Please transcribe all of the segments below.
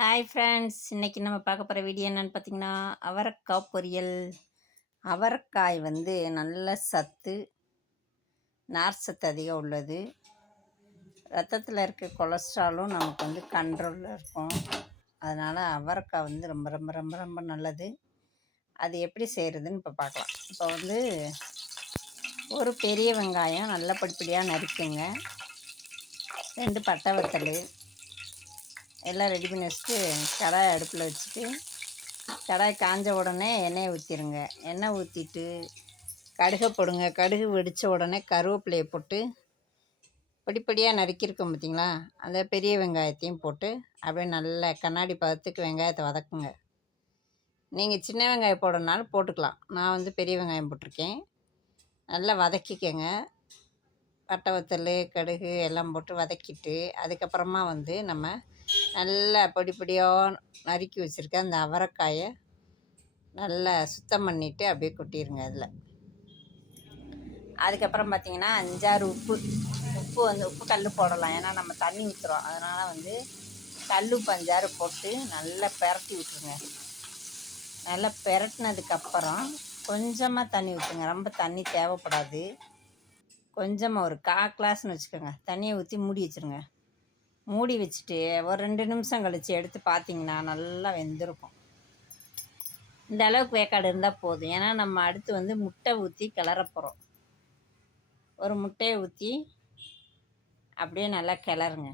Hi friends, இன்னைக்கு நம்ம பார்க்க போகிற வீடியோ என்னன்னு பார்த்தீங்கன்னா, அவரைக்காய் பொரியல். அவரைக்காய் வந்து நல்ல சத்து, நார் சத்து அதிகம் உள்ளது. ரத்தத்தில் இருக்க கொலஸ்ட்ராலும் நமக்கு வந்து கண்ட்ரோலில் இருக்கும். அதனால் அவரைக்காய் வந்து ரொம்ப ரொம்ப ரொம்ப ரொம்ப நல்லது. அது எப்படி செய்கிறதுன்னு இப்போ பார்க்கலாம். இப்போ வந்து ஒரு பெரிய வெங்காயம் நல்லா படிப்படியாக நறுக்குங்க. 2 பட்டை வத்தல் எல்லாம் ரெடி பண்ணி வச்சுட்டு கடாய் அடுப்பில் வச்சுட்டு, கடாய் காஞ்ச உடனே எண்ணெயை ஊற்றிடுங்க. எண்ணெய் ஊற்றிட்டு கடுகை போடுங்க. கடுகு வெடித்த உடனே கருவேப்பிலையை போட்டு படிப்படியாக நறுக்கியிருக்கோம் பார்த்தீங்களா, அந்த பெரிய வெங்காயத்தையும் போட்டு அப்படியே நல்ல கண்ணாடி பதத்துக்கு வெங்காயத்தை வதக்குங்க. நீங்கள் சின்ன வெங்காயம் போடணுனாலும் போட்டுக்கலாம். நான் வந்து பெரிய வெங்காயம் போட்டிருக்கேன். நல்லா வதக்கிக்கங்க. பட்டை வத்தல் கடுகு எல்லாம் போட்டு வதக்கிட்டு, அதுக்கப்புறமா வந்து நம்ம நல்லா பொடியாக நறுக்கி வச்சுருக்க அந்த அவரைக்காயை நல்லா சுத்தம் பண்ணிவிட்டு அப்படியே கொட்டிடுங்க அதில். அதுக்கப்புறம் பார்த்திங்கன்னா 5-6 உப்பு வந்து உப்பு கல் போடலாம். ஏன்னா நம்ம தண்ணி ஊற்றுறோம். அதனால் வந்து கல் உப்பு 5-6 போட்டு நல்லா பெரட்டி விட்டுருங்க. நல்லா பெரட்டினதுக்கப்புறம் கொஞ்சமாக தண்ணி ஊற்றுங்க. ரொம்ப தண்ணி தேவைப்படாது. கொஞ்சமாக ஒரு 1/4 கிளாஸ்னு வச்சுக்கோங்க. தண்ணியை ஊற்றி மூடி வச்சுருங்க. மூடி வச்சுட்டு ஒரு 2 நிமிஷம் கழித்து எடுத்து பார்த்திங்கன்னா நல்லா வெந்திருக்கும். இந்த அளவுக்கு வேக்காடு இருந்தால் போதும். ஏன்னா நம்ம அடுத்து வந்து முட்டை ஊற்றி கிளற போகிறோம். ஒரு முட்டையை ஊற்றி அப்படியே நல்லா கிளறுங்க.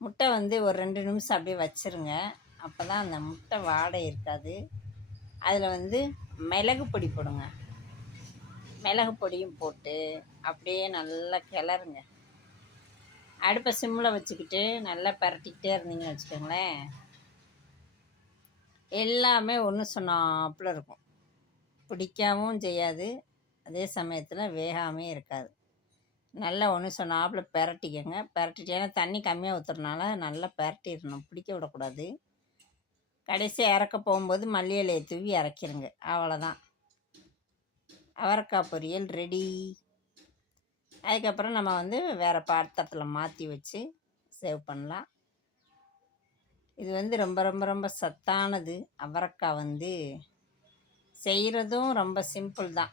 முட்டை வந்து ஒரு 2 நிமிஷம் அப்படியே வச்சுருங்க. அப்போ தான் அந்த முட்டை வாடை இருக்காது. அதில் வந்து மிளகு பொடி போடுங்க. மிளகு பொடியும் போட்டு அப்படியே நல்லா கிளறுங்க. அடுப்பை சிம்மில் வச்சுக்கிட்டு நல்லா பரட்டிக்கிட்டே இருந்தீங்கன்னு வச்சுக்கோங்களேன், எல்லாமே ஒன்று சொன்னாப்புல இருக்கும். பிடிக்கவும் செய்யாது, அதே சமயத்தில் வேகாமே இருக்காது. நல்லா ஒன்று சொன்னாப்புல பெரட்டிக்கங்க. பெரட்டிட்டு, ஏன்னா தண்ணி கம்மியாக ஊற்றுறதுனால நல்லா பெரட்டிடணும், பிடிக்க விடக்கூடாது. கடைசி இறக்க போகும்போது மல்லி இலையை தூவி இறக்கிருங்க. அவ்வளோதான், அவரைக்காய் பொரியல் ரெடி. அதுக்கப்புறம் நம்ம வந்து வேறு பாத்திரத்தில் மாற்றி வச்சு சேவ் பண்ணலாம். இது வந்து ரொம்ப ரொம்ப ரொம்ப சத்தானது. அவரைக்காய் வந்து செய்கிறதும் ரொம்ப சிம்பிள் தான்.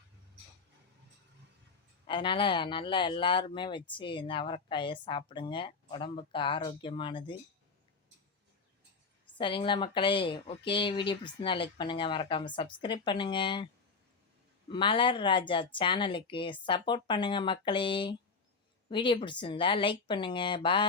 அதனால் நல்லா எல்லாருமே வச்சு இந்த அவரைக்காயை சாப்பிடுங்க. உடம்புக்கு ஆரோக்கியமானது. சரிங்களா மக்களே? ஓகே, வீடியோ பிடிச்சிருந்தா லைக் பண்ணுங்கள், மறக்காமல் சப்ஸ்கிரைப் பண்ணுங்கள். மலர் ராஜா சேனலுக்கு சப்போர்ட் பண்ணுங்கள் மக்களே. வீடியோ பிடிச்சிருந்தா லைக் பண்ணுங்கள். பாய்.